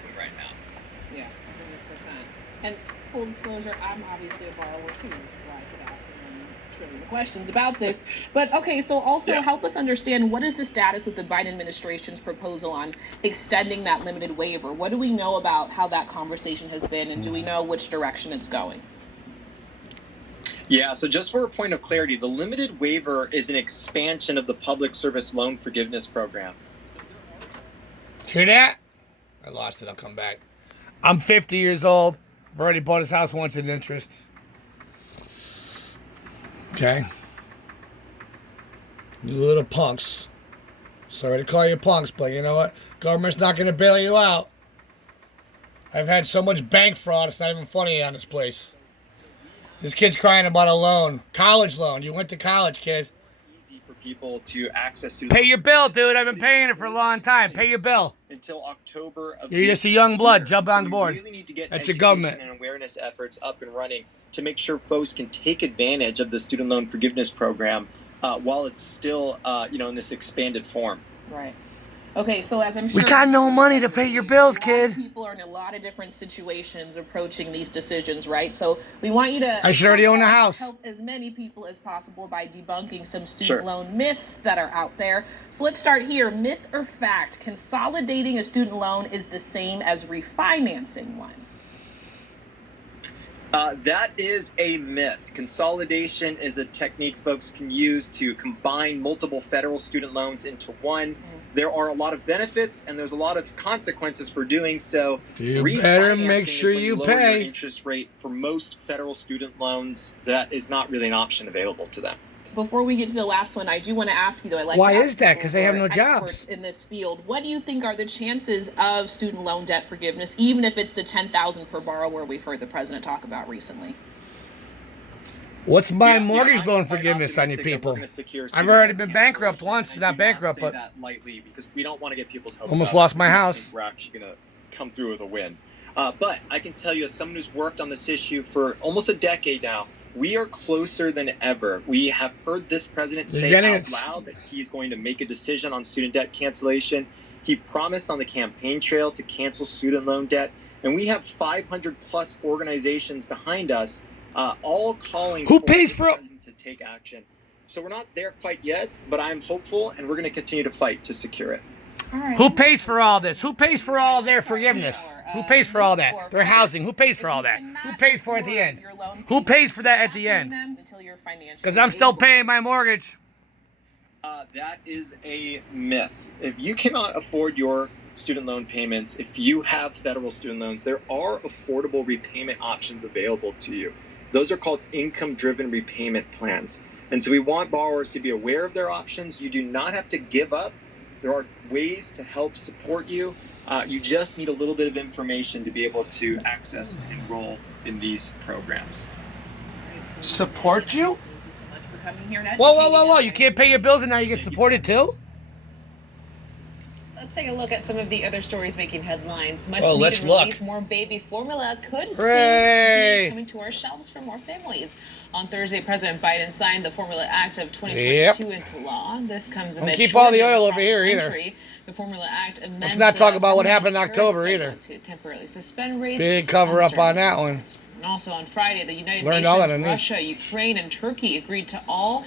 problem right now. Yeah, 100%. And full disclosure, I'm obviously a borrower too, which is why I could ask a trillion questions about this. But okay, so also help us understand, what is the status of the Biden administration's proposal on extending that limited waiver? What do we know about how that conversation has been, and do we know which direction it's going? Yeah, so just for a point of clarity, the limited waiver is an expansion of the Public Service Loan Forgiveness Program. Hear that? I lost it. I'll come back. I'm 50 years old. I've already bought his house once in interest. Okay. You little punks. Sorry to call you punks, but you know what? Government's not going to bail you out. I've had so much bank fraud, it's not even funny on this place. This kid's crying about a loan. College loan. You went to college, kid. Easy for people to access to. Pay your bill, dude. I've been paying it for a long time. Pay your bill. Until October of You're just a young blood. Jump on we board. Really need to get That's your government. And awareness efforts up and running to make sure folks can take advantage of the student loan forgiveness program while it's still, in this expanded form. Right. Okay, so as I'm sure... We got no money to pay your bills, kid. People are in a lot of different situations approaching these decisions, right? So we want you to... I should already own a house. Help as many people as possible by debunking some student loan myths that are out there. So let's start here. Myth or fact, consolidating a student loan is the same as refinancing one? That is a myth. Consolidation is a technique folks can use to combine multiple federal student loans into one. There are a lot of benefits and there's a lot of consequences for doing so. You better make sure you pay. Your interest rate for most federal student loans, that is not really an option available to them. Before we get to the last one, I do want to ask you, though. Why is that? Because they have no jobs in this field. What do you think are the chances of student loan debt forgiveness, even if it's the $10,000 per borrower we've heard the president talk about recently? What's my mortgage loan forgiveness on you people? I've already been bankrupt once, not bankrupt, but that lightly because we don't want to get people's hopes almost up. lost my house. We're actually going to come through with a win. But I can tell you, as someone who's worked on this issue for almost a decade now, we are closer than ever. We have heard this president say out loud that he's going to make a decision on student debt cancellation. He promised on the campaign trail to cancel student loan debt. And we have 500 plus organizations behind us, all calling for the president to take action. So we're not there quite yet, but I'm hopeful, and we're going to continue to fight to secure it. All right. Who pays for all this? Who pays for all their forgiveness? Who pays for all that? Their housing. Who pays for all that? Who pays for it at the end? Who pays for that at the end? Because I'm still paying my mortgage. That is a myth. If you cannot afford your student loan payments, if you have federal student loans, there are affordable repayment options available to you. Those are called income-driven repayment plans. And so we want borrowers to be aware of their options. You do not have to give up. There are ways to help support you. You just need a little bit of information to be able to access and enroll in these programs. Support you? Thank you so much for coming here. Whoa. You can't pay your bills and now you get supported too? Let's take a look at some of the other stories making headlines. Much let's needed relief, look. more baby formula could soon be coming to our shelves for more families. On Thursday, President Biden signed the Formula Act of 2022 into law. This comes amid Don't keep all the oil over here either. The Formula Act amends Let's not talk about what happened in October either. To temporarily suspend rates. Big cover up on that one. And also on Friday, the United Nations, Russia, Ukraine, and Turkey agreed to all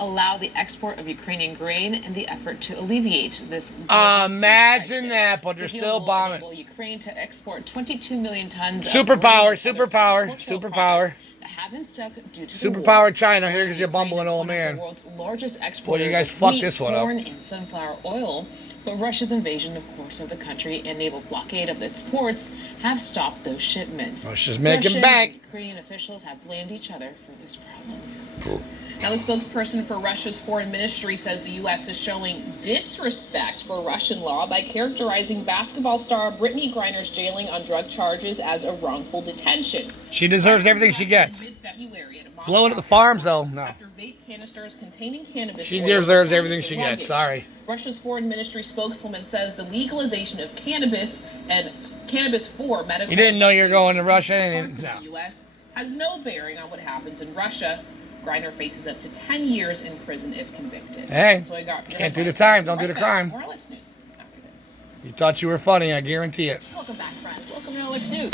allow the export of Ukrainian grain in the effort to alleviate this. Imagine that, but they're still bombing. Ukraine to export 22 million tons. Superpower. Have been stuck due to Superpower China. Here because you're bumbling old man. The world's largest exporter. Boy, you guys fucked this one up. Corn and sunflower oil, but Russia's invasion, of course, of the country and naval blockade of its ports have stopped those shipments. Russia's making bank. Ukrainian officials have blamed each other for this problem. Cool. Now, the spokesperson for Russia's foreign ministry says the U.S. is showing disrespect for Russian law by characterizing basketball star Brittany Griner's jailing on drug charges as a wrongful detention. She deserves everything she gets. Blowing at the farms, though, no. After vape canisters containing cannabis. She deserves everything she gets. Sorry. Russia's foreign ministry spokeswoman says the legalization of cannabis and cannabis for medical. You didn't know you were going to Russia? The U.S. has no bearing on what happens in Russia. Griner faces up to 10 years in prison if convicted. Hey, so I got can't do the time, don't do the crime. More Alex News after this. You thought you were funny, I guarantee it. Welcome back, friends. Welcome to OX News.